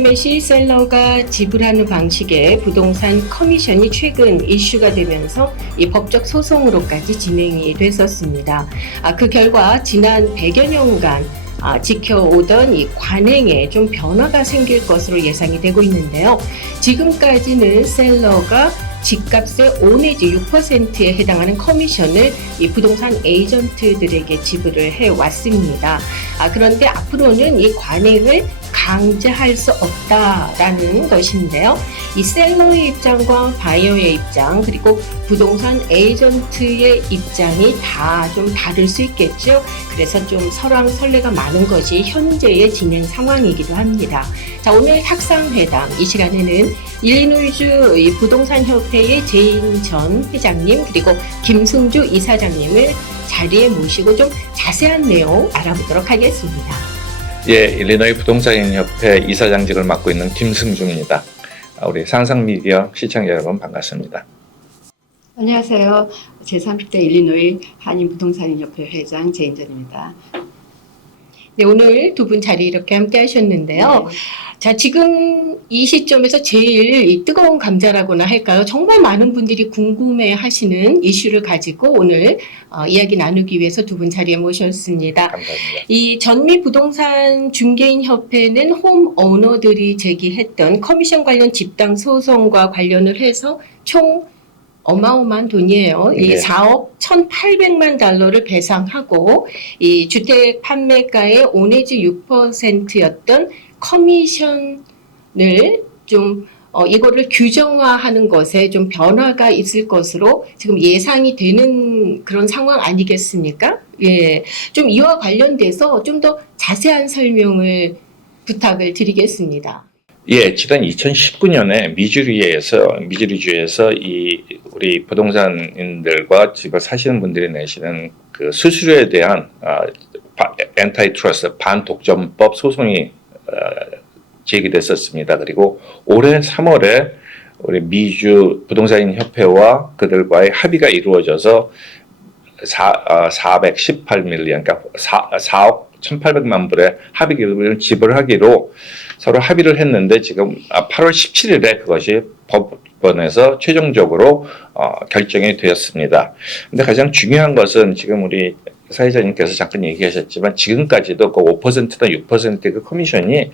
매매 시 셀러가 지불하는 방식의 부동산 커미션이 최근 이슈가 되면서 이 법적 소송으로까지 진행이 됐었습니다. 아, 그 결과 지난 100여 년간 아, 지켜오던 이 관행에 좀 변화가 생길 것으로 예상이 되고 있는데요. 지금까지는 셀러가 집값의 5 내지 6%에 해당하는 커미션을 이 부동산 에이전트들에게 지불을 해 왔습니다. 아, 그런데 앞으로는 이 관행을 강제할 수 없다라는 것인데요. 이 셀러의 입장과 바이어의 입장 그리고 부동산 에이전트의 입장이 다 좀 다를 수 있겠죠. 그래서 좀 설왕설래가 많은 것이 현재의 진행 상황이기도 합니다. 자 오늘 탁상회담 이 시간에는 일리노이주 이 부동산 협회의 제인 전 회장님 그리고 김승주 이사장님을 자리에 모시고 좀 자세한 내용 알아보도록 하겠습니다. 예, 일리노이 부동산 협회 이사장직을 맡고 있는 김승주입니다. 아, 우리 상상미디어 시청자 여러분 반갑습니다. 안녕하세요. 제30대 일리노이 한인부동산인협회 회장 제인전입니다. 네, 오늘 두 분 자리 이렇게 함께 하셨는데요. 자, 지금 이 시점에서 제일 이 뜨거운 감자라고나 할까요? 정말 많은 분들이 궁금해 하시는 이슈를 가지고 오늘 어, 이야기 나누기 위해서 두 분 자리에 모셨습니다. 감사합니다. 이 전미 부동산 중개인 협회는 홈 오너들이 제기했던 커미션 관련 집당 소송과 관련을 해서 총 어마어마한 돈이에요. 이 네. 4억 1,800만 달러를 배상하고 이 주택 판매가의 5 내지 6%였던 커미션을 좀 어, 이거를 규정화하는 것에 좀 변화가 있을 것으로 지금 예상이 되는 그런 상황 아니겠습니까? 예. 좀 이와 관련돼서 좀 더 자세한 설명을 부탁을 드리겠습니다. 예, 지난 2019년에 미주리에서 미주리주에서 이 우리 부동산인들과 집을 사시는 분들이 내시는 그 수수료에 대한 아, 엔타이 트러스 반독점법 소송이 어, 제기됐었습니다. 그리고 올해 3월에 우리 미주 부동산인 협회와 그들과의 합의가 이루어져서 4, 418밀리언, 그러니까 4, 4억 1,800만 불의 합의금을 지불하기로 서로 합의를 했는데 지금 8월 17일에 그것이 법원에서 최종적으로 어, 결정이 되었습니다. 근데 가장 중요한 것은 지금 우리 사회자님께서 잠깐 얘기하셨지만 지금까지도 그 5%나 6%의 그 커미션이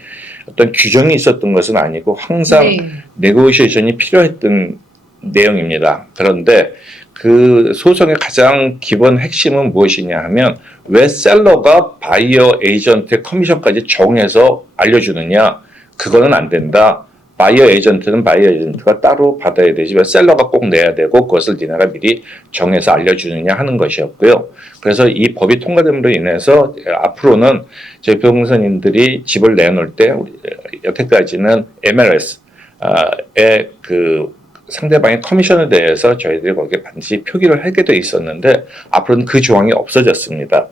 어떤 규정이 있었던 것은 아니고 항상 네. 네고시에이션이 필요했던 내용입니다. 그런데 그 소송의 가장 기본 핵심은 무엇이냐 하면 왜 셀러가 바이어 에이전트의 커미션까지 정해서 알려주느냐 그거는 안 된다. 바이어 에이전트는 바이어 에이전트가 따로 받아야 되지 왜 셀러가 꼭 내야 되고 그것을 니네가 미리 정해서 알려주느냐 하는 것이었고요. 그래서 이 법이 통과됨으로 인해서 앞으로는 저희 부동산인들이 집을 내놓을 때 우리 여태까지는 MLS의 그 상대방의 커미션에 대해서 저희들이 거기에 반드시 표기를 하게 돼 있었는데 앞으로는 그 조항이 없어졌습니다.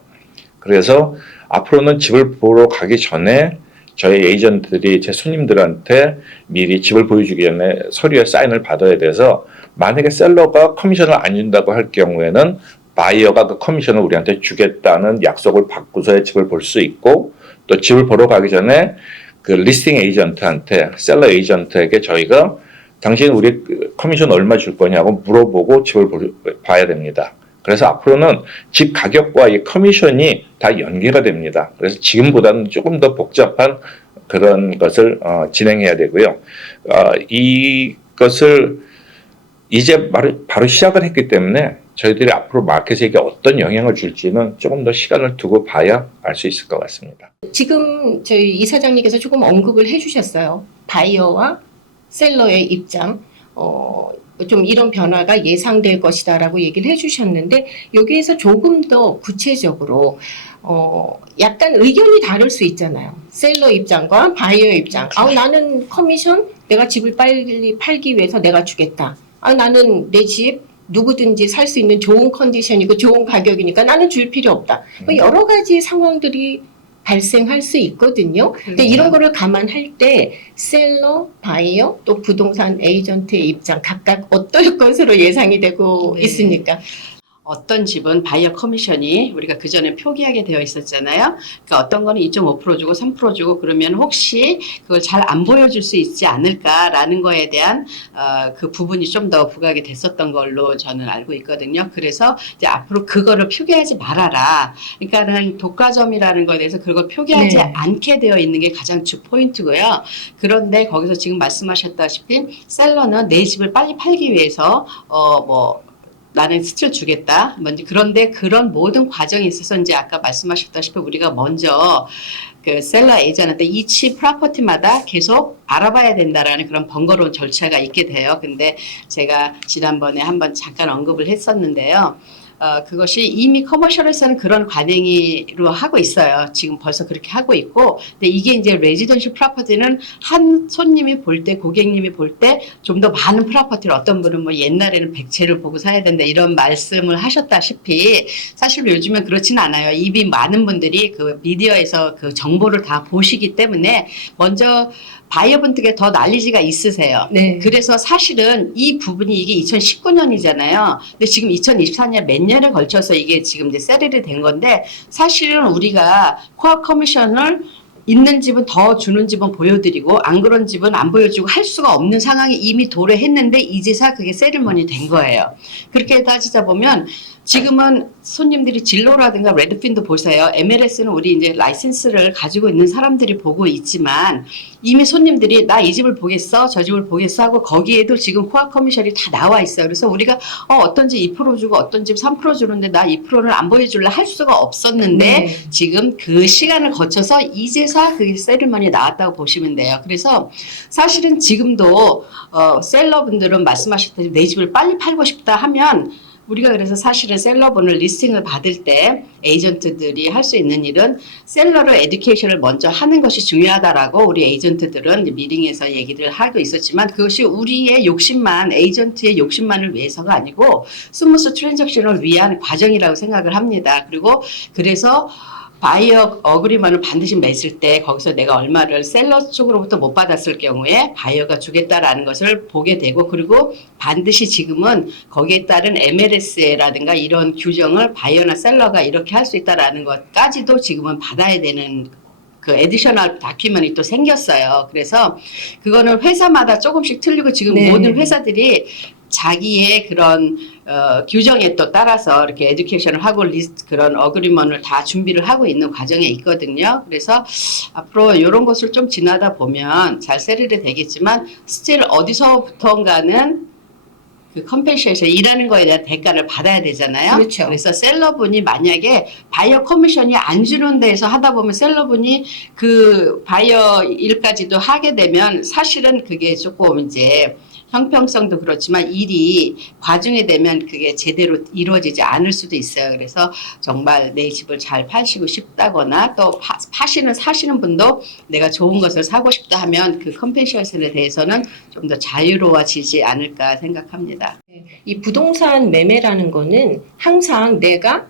그래서 앞으로는 집을 보러 가기 전에 저희 에이전트들이 제 손님들한테 미리 집을 보여주기 전에 서류에 사인을 받아야 돼서 만약에 셀러가 커미션을 안 준다고 할 경우에는 바이어가 그 커미션을 우리한테 주겠다는 약속을 받고서야 집을 볼 수 있고 또 집을 보러 가기 전에 그 리스팅 에이전트한테 셀러 에이전트에게 저희가 당신 우리 그 커미션 얼마 줄 거냐고 물어보고 집을 볼- 봐야 됩니다. 그래서 앞으로는 집 가격과 이 커미션이 다 연계가 됩니다. 그래서 지금보다는 조금 더 복잡한 그런 것을 어, 진행해야 되고요. 어, 이것을 이제 바로, 바로 시작을 했기 때문에 저희들이 앞으로 마켓에게 어떤 영향을 줄지는 조금 더 시간을 두고 봐야 알 수 있을 것 같습니다. 지금 저희 이사장님께서 조금 언급을 해주셨어요. 바이어와 셀러의 입장, 어, 좀 이런 변화가 예상될 것이다라고 얘기를 해주셨는데 여기에서 조금 더 구체적으로 어, 약간 의견이 다를 수 있잖아요. 셀러 입장과 바이어 입장. 아, 나는 커미션 내가 집을 빨리 팔기 위해서 내가 주겠다. 아, 나는 내 집 누구든지 살 수 있는 좋은 컨디션이고 좋은 가격이니까 나는 줄 필요 없다. 뭐 여러 가지 상황들이 발생할 수 있거든요. 근데 이런 거를 감안할 때 셀러, 바이어, 또 부동산 에이전트의 입장 각각 어떨 것으로 예상이 되고 네. 있습니까? 어떤 집은 바이어 커미션이 우리가 그 전에 표기하게 되어 있었잖아요. 그러니까 어떤 거는 2.5% 주고 3% 주고 그러면 혹시 그걸 잘 안 보여줄 수 있지 않을까라는 거에 대한 어, 그 부분이 좀 더 부각이 됐었던 걸로 저는 알고 있거든요. 그래서 이제 앞으로 그거를 표기하지 말아라. 그러니까는 독과점이라는 거에 대해서 그걸 표기하지 네. 않게 되어 있는 게 가장 주 포인트고요. 그런데 거기서 지금 말씀하셨다시피 셀러는 내 집을 빨리 팔기 위해서 어뭐 나는 스틸 주겠다. 먼저 그런데 그런 모든 과정에 있어서 이제 아까 말씀하셨다시피 우리가 먼저 그 셀러 에이전한테 이치 프로퍼티마다 계속 알아봐야 된다라는 그런 번거로운 절차가 있게 돼요. 근데 제가 지난번에 한번 잠깐 언급을 했었는데요. 어, 그것이 이미 커머셜에서는 그런 관행으로 하고 있어요. 지금 벌써 그렇게 하고 있고, 근데 이게 이제 레지던셜 프로퍼티는 한 손님이 볼 때, 고객님이 볼 때 좀 더 많은 프로퍼티를 어떤 분은 뭐 옛날에는 백채를 보고 사야 된다 이런 말씀을 하셨다시피 사실 요즘은 그렇진 않아요. 이미 많은 분들이 그 미디어에서 그 정보를 다 보시기 때문에 먼저 바이어분들께 더 난리지가 있으세요. 네. 그래서 사실은 이 부분이 이게 2019년이잖아요. 근데 지금 2024년 몇 년에 걸쳐서 이게 지금 이제 세를이 된 건데 사실은 우리가 코어 커미션을 있는 집은 더 주는 집은 보여드리고 안 그런 집은 안 보여주고 할 수가 없는 상황이 이미 도래했는데 이제서 그게 세리머니 된 거예요. 그렇게 따지자 보면 지금은 손님들이 진로라든가 레드핀도 보세요. MLS는 우리 이제 라이센스를 가지고 있는 사람들이 보고 있지만 이미 손님들이 나 이 집을 보겠어, 저 집을 보겠어 하고 거기에도 지금 코어 커미션이 다 나와 있어요. 그래서 우리가 어, 어떤 집 2% 주고 어떤 집 3% 주는데 나 2%를 안 보여줄래 할 수가 없었는데 네. 지금 그 시간을 거쳐서 이제서 그 세리머니 나왔다고 보시면 돼요. 그래서 사실은 지금도 어, 셀러분들은 말씀하셨듯이 내 집을 빨리 팔고 싶다 하면 우리가 그래서 사실은 셀러분을 리스팅을 받을 때 에이전트들이 할 수 있는 일은 셀러를 에듀케이션을 먼저 하는 것이 중요하다라고 우리 에이전트들은 이제 미팅에서 얘기를 하고 있었지만 그것이 우리의 욕심만 에이전트의 욕심만을 위해서가 아니고 스무스 트랜잭션을 위한 과정이라고 생각을 합니다. 그리고 그래서 바이어 어그리먼을 반드시 맺을 때 거기서 내가 얼마를 셀러 쪽으로부터 못 받았을 경우에 바이어가 주겠다라는 것을 보게 되고 그리고 반드시 지금은 거기에 따른 MLS라든가 이런 규정을 바이어나 셀러가 이렇게 할 수 있다라는 것까지도 지금은 받아야 되는 그 에디셔널 다큐멘이 또 생겼어요. 그래서 그거는 회사마다 조금씩 틀리고 지금 네. 모든 회사들이 자기의 그런 어, 규정에 또 따라서 이렇게 에듀케이션을 하고 리스트 그런 어그리먼을 다 준비를 하고 있는 과정에 있거든요. 그래서 앞으로 이런 것을 좀 지나다 보면 잘 세르게 되겠지만 스틸 어디서부터인가는 그 컴펜세이션 일하는 거에 대한 대가를 받아야 되잖아요. 그렇죠. 그래서 셀러분이 만약에 바이어 커미션이 안 주는 데에서 하다 보면 셀러분이 그 바이어 일까지도 하게 되면 사실은 그게 조금 이제 형평성도 그렇지만 일이 과중에 되면 그게 제대로 이루어지지 않을 수도 있어요. 그래서 정말 내 집을 잘 파시고 싶다거나 또 파, 파시는 사시는 분도 내가 좋은 것을 사고 싶다 하면 그 컴펜세이션에 대해서는 좀 더 자유로워지지 않을까 생각합니다. 이 부동산 매매라는 거는 항상 내가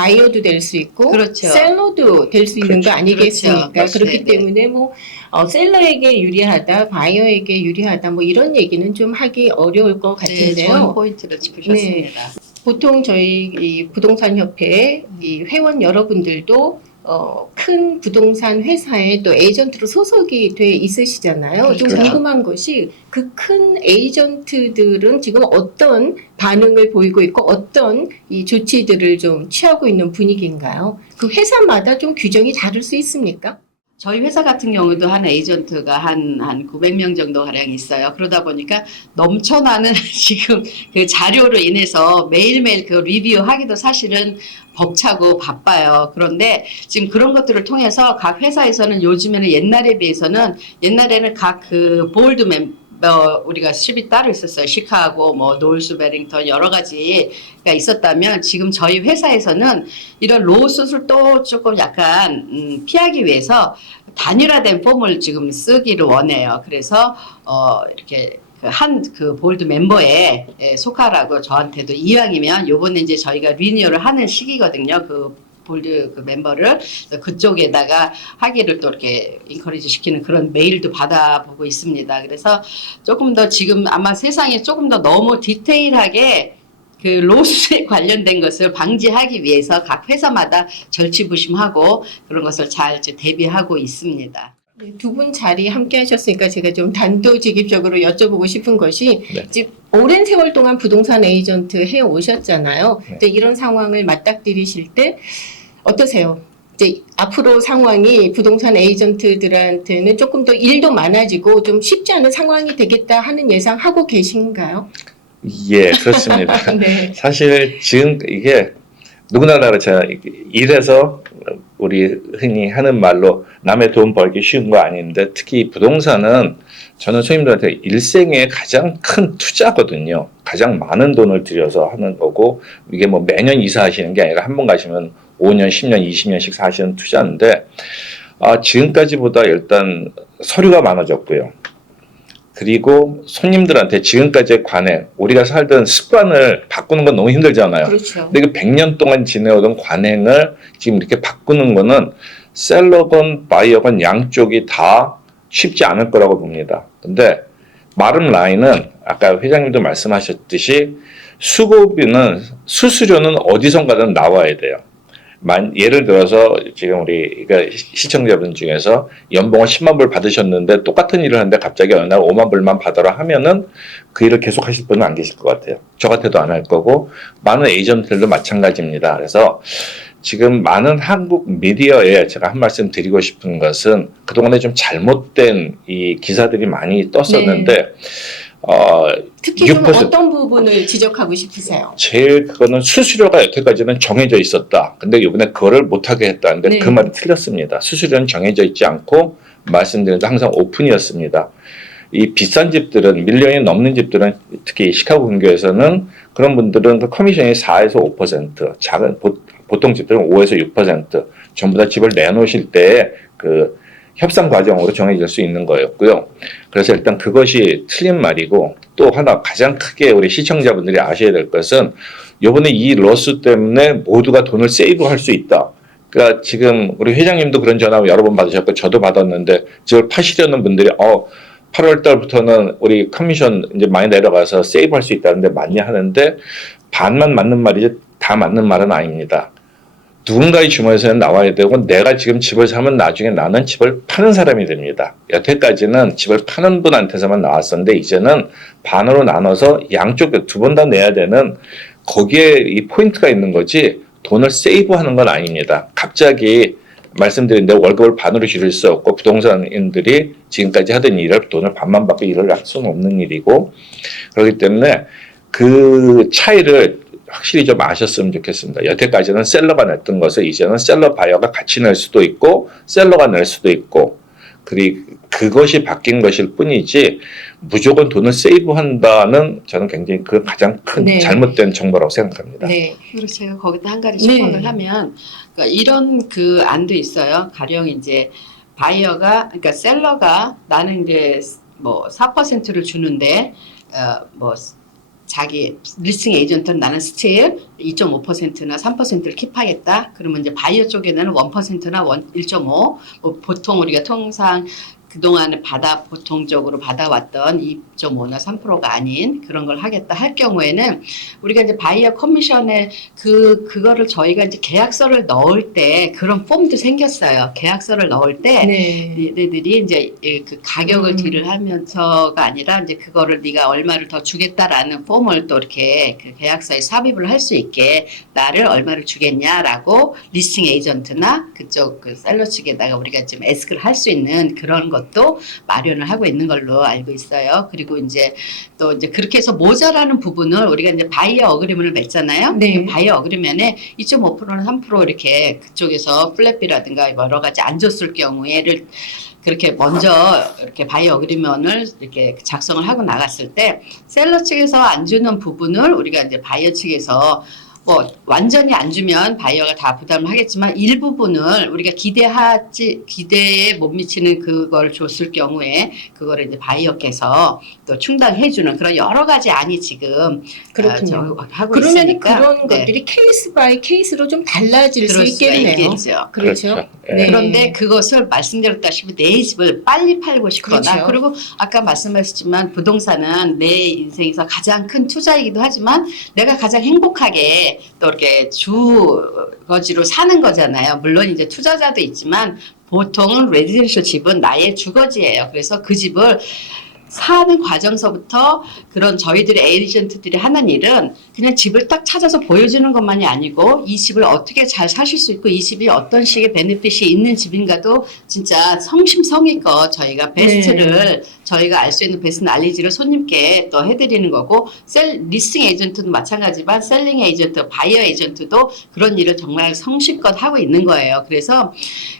바이어도 될 수 있고 그렇죠. 셀러도 될 수 있는 거 아니겠습니까? 그렇죠. 그렇기 네, 네. 때문에 뭐 어, 셀러에게 유리하다, 바이어에게 유리하다 뭐 이런 얘기는 좀 하기 어려울 것 네, 같은데요. 좋은 포인트를 짚으셨습니다. 보통 저희 이 부동산 협회 이 회원 여러분들도 어, 큰 부동산 회사에 또 에이전트로 소속이 돼 있으시잖아요. 좀 그렇죠. 궁금한 것이 그 큰 에이전트들은 지금 어떤 반응을 보이고 있고 어떤 이 조치들을 좀 취하고 있는 분위기인가요? 그 회사마다 좀 규정이 다를 수 있습니까? 저희 회사 같은 경우도 한 에이전트가 한, 한 900명 정도 가량 있어요. 그러다 보니까 넘쳐나는 지금 그 자료로 인해서 매일매일 그 리뷰하기도 사실은 벅차고 바빠요. 그런데 지금 그런 것들을 통해서 각 회사에서는 요즘에는 옛날에 비해서는 옛날에는 각 그 보울드 멤버 우리가 10이 따로 있었어요. 시카고, 뭐, 노을스 베링턴 여러 가지가 있었다면 지금 저희 회사에서는 이런 로우스를 또 조금 약간 음, 피하기 위해서 단일화된 폼을 지금 쓰기를 원해요. 그래서 어 이렇게 한그 볼드 멤버에 예, 속하라고 저한테도 이왕이면 요번에 이제 저희가 리니어를 하는 시기거든요. 그 볼드 그 멤버를 그쪽에다가 하기를 또 이렇게 인커리지 시키는 그런 메일도 받아보고 있습니다. 그래서 조금 더 지금 아마 세상에 조금 더 너무 디테일하게 그그 로스에 관련된 것을 방지하기 위해서 각 회사마다 절치부심하고 그런 것을 잘 이제 대비하고 있습니다. 두분 자리 함께 하셨으니까 제가 좀 단도직입적으로 여쭤보고 싶은 것이 네. 오랜 세월 동안 부동산 에이전트 해 오셨잖아요. 네. 근데 이런 상황을 맞닥뜨리실 때 어떠세요? 이제 앞으로 상황이 부동산 에이전트들한테는 조금 더 일도 많아지고 좀 쉽지 않은 상황이 되겠다 하는 예상하고 계신가요? 예, 그렇습니다. 네. 사실 지금 이게 누구나 다 그렇잖아요. 일해서 우리 흔히 하는 말로 남의 돈 벌기 쉬운 거 아닌데 특히 부동산은 저는 손님들한테 일생의 가장 큰 투자거든요. 가장 많은 돈을 들여서 하는 거고 이게 뭐 매년 이사하시는 게 아니라 한 번 가시면 5년, 10년, 20년씩 사시는 투자인데 아, 지금까지보다 일단 서류가 많아졌고요. 그리고 손님들한테 지금까지의 관행, 우리가 살던 습관을 바꾸는 건 너무 힘들잖아요. 그렇죠. 근데 그 100년 동안 지내오던 관행을 지금 이렇게 바꾸는 거는 셀러건 바이어건 양쪽이 다 쉽지 않을 거라고 봅니다. 근데 마름 라인은 아까 회장님도 말씀하셨듯이 수고비는 수수료는 어디선가는 나와야 돼요. 만 예를 들어서 지금 우리 그러니까 시- 시청자분 중에서 연봉을 10만 불 받으셨는데 똑같은 일을 하는데 갑자기 어느 날 5만 불만 받아라 하면은 그 일을 계속 하실 분은 안 계실 것 같아요. 저 같아도 안 할 거고 많은 에이전트들도 마찬가지입니다. 그래서 지금 많은 한국 미디어에 제가 한 말씀 드리고 싶은 것은 그동안에 좀 잘못된 이 기사들이 많이 떴었는데 어, 특히 좀 6% 어떤 부분을 지적하고 싶으세요? 제일 그거는 수수료가 여태까지는 정해져 있었다. 근데 이번에 그거를 못하게 했다는데 네. 그 말이 틀렸습니다. 수수료는 정해져 있지 않고 말씀드린 항상 오픈이었습니다. 이 비싼 집들은 밀리언이 넘는 집들은 특히 시카고 근교에서는 그런 분들은 그 커미션이 4에서 5% 작은 보, 보통 집들은 5에서 6% 전부 다 집을 내놓으실 때 그 협상 과정으로 정해질 수 있는 거였고요. 그래서 일단 그것이 틀린 말이고 또 하나 가장 크게 우리 시청자분들이 아셔야 될 것은 요번에 이 러스 때문에 모두가 돈을 세이브할 수 있다. 그러니까 지금 우리 회장님도 그런 전화 여러 번 받으셨고 저도 받았는데 집을 파시려는 분들이 어 8월 달부터는 우리 커미션 이제 많이 내려가서 세이브할 수 있다는데 맞냐 하는데 반만 맞는 말이지 다 맞는 말은 아닙니다. 누군가의 주머니에서는 나와야 되고 내가 지금 집을 사면 나중에 나는 집을 파는 사람이 됩니다. 여태까지는 집을 파는 분한테서만 나왔었는데 이제는 반으로 나눠서 양쪽 두번 다 내야 되는 거기에 이 포인트가 있는 거지 돈을 세이브하는 건 아닙니다. 갑자기 말씀드린 대로 월급을 반으로 줄일 수 없고 부동산인들이 지금까지 하던 일을 돈을 반만 받고 일을 할 수는 없는 일이고 그렇기 때문에 그 차이를 확실히 좀 아셨으면 좋겠습니다. 여태까지는 셀러가 냈던 것을 이제는 셀러 바이어가 같이 낼 수도 있고 셀러가 낼 수도 있고 그리 그것이 바뀐 것일 뿐이지 무조건 돈을 세이브한다는 저는 굉장히 그 가장 큰 네. 잘못된 정보라고 생각합니다. 네. 그리고 제가 거기다 한 가지 네. 첨언을 하면 그러니까 이런 그 안도 있어요. 가령 이제 바이어가 그러니까 셀러가 나는 이제 뭐 4%를 주는데 어 뭐 자기 리스팅 에이전트는 나는 스틸 2.5%나 3%를 킵하겠다. 그러면 이제 바이어 쪽에는 1%나 1.5. 뭐 보통 우리가 통상 그동안에 받아 보통적으로 받아왔던 2.5나 3%가 아닌 그런 걸 하겠다 할 경우에는 우리가 이제 바이어 커미션에 그 그거를 저희가 이제 계약서를 넣을 때 그런 폼도 생겼어요. 계약서를 넣을 때 네. 얘네들이 이제 이그 가격을 음. 딜을 하면서가 아니라 이제 그거를 네가 얼마를 더 주겠다라는 폼을 또 이렇게 그 계약서에 삽입을 할 수 있게 나를 얼마를 주겠냐라고 리스팅 에이전트나 그쪽 그 셀러 측에다가 우리가 좀 에스크를 할 수 있는 그런 것도 마련을 하고 있는 걸로 알고 있어요. 그리고 이제 또 이제 그렇게 해서 모자라는 부분을 우리가 이제 바이어 어그리먼을 맺잖아요. 네. 그 바이어 어그리먼에 2.5%는 3% 이렇게 그쪽에서 플랫비라든가 여러 가지 안 줬을 경우에를 그렇게 먼저 이렇게 바이어 어그리먼을 이렇게 작성을 하고 나갔을 때 셀러 측에서 안 주는 부분을 우리가 이제 바이어 측에서 뭐 완전히 안 주면 바이어가 다 부담을 하겠지만 일부분을 우리가 기대하지 기대에 못 미치는 그걸 줬을 경우에 그거를 이제 바이어께서 또 충당해 주는 그런 여러 가지 안이 지금 그렇군요. 아, 저 하고 그러면 있으니까 그런 네, 것들이 케이스 바이 케이스로 좀 달라질 수 있겠네요. 있겠죠. 그렇죠. 예. 네. 그런데 그것을 말씀드렸다시피 내 집을 빨리 팔고 싶거나 그렇죠. 그리고 아까 말씀하셨지만 부동산은 내 인생에서 가장 큰 투자이기도 하지만 내가 가장 행복하게 또 이렇게 주거지로 사는 거잖아요. 물론 이제 투자자도 있지만 보통은 레지던셜 집은 나의 주거지예요. 그래서 그 집을 사는 과정서부터 그런 저희들의 에이전트들이 하는 일은 그냥 집을 딱 찾아서 보여주는 것만이 아니고 이 집을 어떻게 잘 사실 수 있고 이 집이 어떤 식의 베네핏이 있는 집인가도 진짜 성심성의껏 저희가 베스트를 저희가 알 수 있는 베스트 난리지를 손님께 또 해드리는 거고 셀 리스팅 에이전트도 마찬가지지만 셀링 에이전트, 바이어 에이전트도 그런 일을 정말 성실껏 하고 있는 거예요. 그래서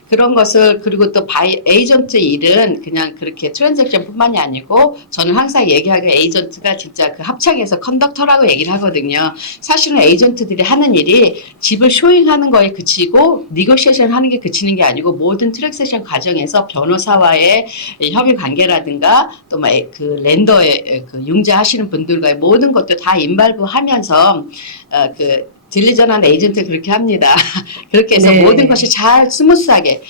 그런 것을 그리고 또 바이 에이전트 일은 그냥 그렇게 트랜잭션뿐만이 아니고 저는 항상 얘기하기로 에이전트가 진짜 그 합창에서 컨덕터라고 얘기를 하거든요. 사실은 에이전트들이 하는 일이 집을 쇼잉하는 거에 그치고 니고시에이션 하는 게 그치는 게 아니고 모든 트랜잭션 과정에서 변호사와의 협의 관계라든가 또그 랜더의 그 융자하시는 분들과의 모든 것도 다 인발부 하면서 어, 그 딜리전한 에이전트 그렇게 합니다. 그렇게 해서 네. 모든 것이 잘 스무스하게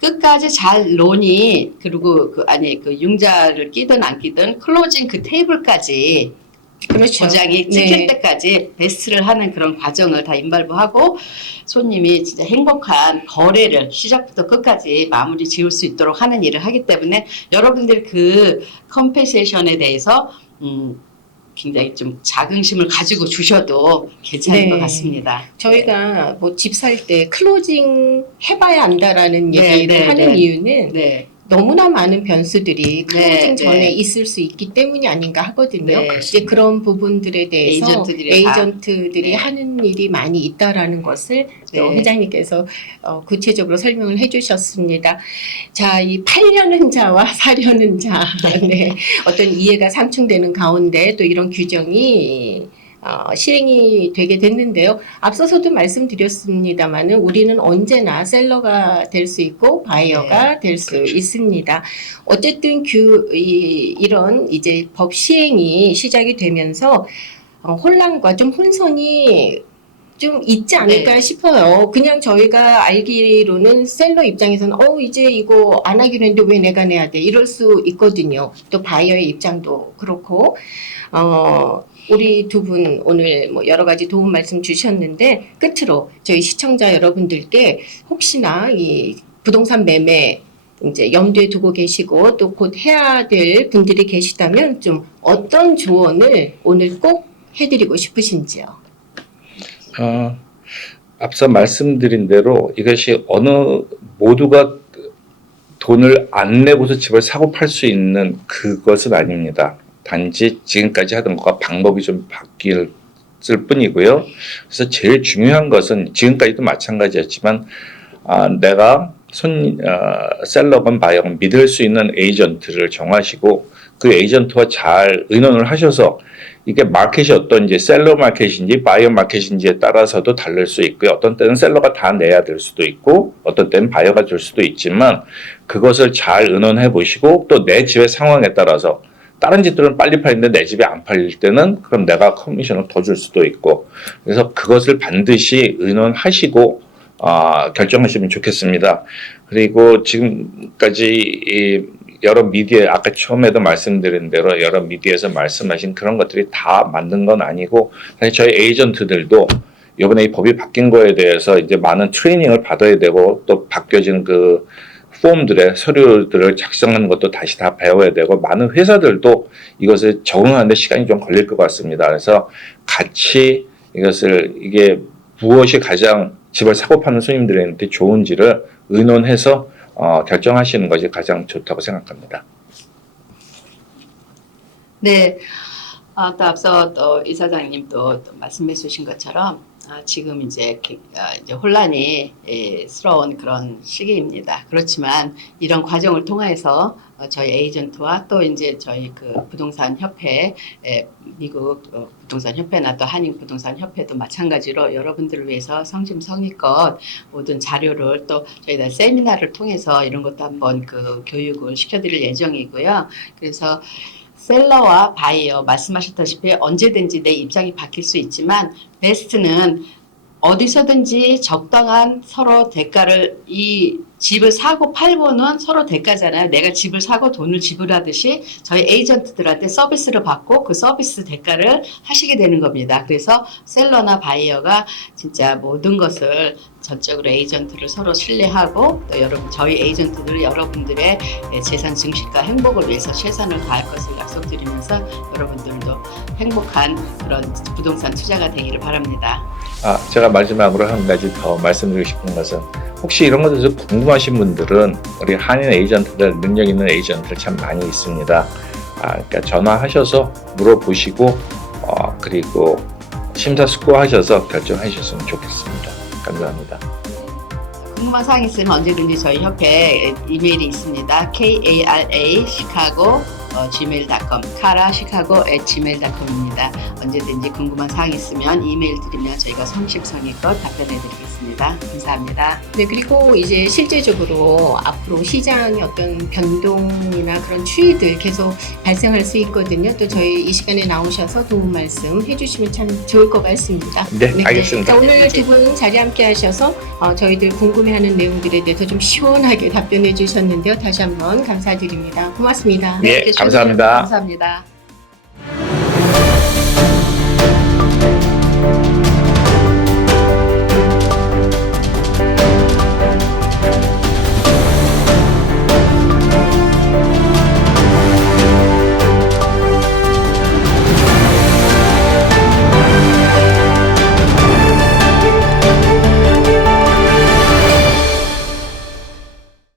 끝까지 잘 론이 그리고 그 아니 그 융자를 끼든 안 끼든 클로징 그 테이블까지 그렇죠. 도장이 찍힐 네. 때까지 베스트를 하는 그런 과정을 다 인발부하고 손님이 진짜 행복한 거래를 시작부터 끝까지 마무리 지을 수 있도록 하는 일을 하기 때문에 여러분들 그 컴펜세이션에 대해서 음 굉장히 좀 자긍심을 가지고 주셔도 괜찮을 네. 것 같습니다. 저희가 뭐 집 살 때 클로징 해봐야 안다라는 네, 얘기를 네, 하는 네. 이유는 네. 너무나 많은 변수들이 클로징 네, 전에 네. 있을 수 있기 때문이 아닌가 하거든요. 네. 이제 그런 부분들에 대해서 에이전트들이 다- 에이전트들이 네. 하는 일이 많이 있다라는 것을 또 네. 회장님께서 어, 구체적으로 설명을 해주셨습니다. 자, 이 팔려는 자와 사려는 자, 네. 어떤 이해가 상충되는 가운데 또 이런 규정이 어, 실행이 되게 됐는데요. 앞서서도 말씀드렸습니다만은 우리는 언제나 셀러가 될 수 있고 바이어가 될수 그렇죠. 있습니다. 어쨌든 규, 이, 이런 이제 법 시행이 시작이 되면서 어, 혼란과 좀 혼선이 좀 있지 않을까 네. 싶어요. 그냥 저희가 알기로는 셀러 입장에서는 어 이제 이거 안 하기로 했는데 왜 내가 내야 돼 이럴 수 있거든요. 또 바이어의 입장도 그렇고 어 우리 두 분 오늘 뭐 여러 가지 도움 말씀 주셨는데 끝으로 저희 시청자 여러분들께 혹시나 이 부동산 매매 이제 염두에 두고 계시고 또 곧 해야 될 분들이 계시다면 좀 어떤 조언을 오늘 꼭 해드리고 싶으신지요? 어, 앞서 말씀드린 대로 이것이 어느 모두가 돈을 안 내고서 집을 사고 팔 수 있는 그것은 아닙니다. 단지 지금까지 하던 것과 방법이 좀 바뀔 뿐이고요. 그래서 제일 중요한 것은 지금까지도 마찬가지였지만 아, 내가 손 어, 셀러건 바이어건 믿을 수 있는 에이전트를 정하시고 그 에이전트와 잘 의논을 하셔서 이게 마켓이 어떤지 셀러 마켓인지 바이어 마켓인지에 따라서도 다를 수 있고요. 어떤 때는 셀러가 다 내야 될 수도 있고 어떤 때는 바이어가 줄 수도 있지만 그것을 잘 의논해 보시고 또 내 집의 상황에 따라서 다른 집들은 빨리 팔리는데 내 집이 안 팔릴 때는 그럼 내가 커미션을 더 줄 수도 있고 그래서 그것을 반드시 의논하시고 아, 결정하시면 좋겠습니다. 그리고 지금까지 이 여러 미디어 아까 처음에도 말씀드린 대로 여러 미디어에서 말씀하신 그런 것들이 다 맞는 건 아니고 사실 저희 에이전트들도 이번에 이 법이 바뀐 거에 대해서 이제 많은 트레이닝을 받아야 되고 또 바뀌어진 그 폼들의 서류들을 작성하는 것도 다시 다 배워야 되고 많은 회사들도 이것을 적응하는데 시간이 좀 걸릴 것 같습니다. 그래서 같이 이것을 이게 무엇이 가장 집을 사고 파는 손님들한테 좋은지를 의논해서 어, 결정하시는 것이 가장 좋다고 생각합니다. 네. 아, 또 앞서 또 이사장님도 또 말씀해 주신 것처럼 아, 지금 이제, 기- 아, 이제 혼란이 예, 스러운 그런 시기입니다. 그렇지만 이런 과정을 통해서 어, 저희 에이전트와 또 이제 저희 그 부동산 협회, 에, 미국 어, 부동산 협회나 또 한인 부동산 협회도 마찬가지로 여러분들을 위해서 성심성의껏 모든 자료를 또 저희가 세미나를 통해서 이런 것도 한번 그 교육을 시켜드릴 예정이고요. 그래서 셀러와 바이어 말씀하셨다시피 언제든지 내 입장이 바뀔 수 있지만 베스트는 어디서든지 적당한 서로 대가를 이 집을 사고 팔고는 서로 대가잖아요. 내가 집을 사고 돈을 지불하듯이 저희 에이전트들한테 서비스를 받고 그 서비스 대가를 하시게 되는 겁니다. 그래서 셀러나 바이어가 진짜 모든 것을 전적으로 에이전트를 서로 신뢰하고 또 여러분 저희 에이전트들 여러분들의 재산 증식과 행복을 위해서 최선을 다할 것을 약속드리면서 여러분들도 행복한 그런 부동산 투자가 되기를 바랍니다. 아, 제가 마지막으로 한 가지 더 말씀드리고 싶은 것은 혹시 이런 대해서 궁금하신 분들은 우리 한인 에이전트들 능력 있는 에이전트들 참 많이 있습니다. 아, 그러니까 전화하셔서 물어보시고 어, 그리고 심사숙고하셔서 결정하셨으면 좋겠습니다. 감사합니다. 궁금한 사항 있으면 언제든지 저희 협회 이메일이 있습니다. kara 시카고 어, gmail.com 카라 시카고 at gmail.com입니다. 언제든지 궁금한 사항 있으면 이메일 드리면 저희가 성심성의껏 답변해 드리겠습니다. 감사합니다. 네, 그리고 이제 실제적으로 앞으로 시장의 어떤 변동이나 그런 추이들 계속 발생할 수 있거든요. 또 저희 이 시간에 나오셔서 도움 말씀 해주시면 참 좋을 것 같습니다. 네, 알겠습니다. 자, 오늘 두 분 자리 함께 하셔서 어, 저희들 궁금해하는 내용들에 대해서 좀 시원하게 답변해 주셨는데요. 다시 한번 감사드립니다. 고맙습니다. 예, 이렇게 감사합니다. 감사합니다.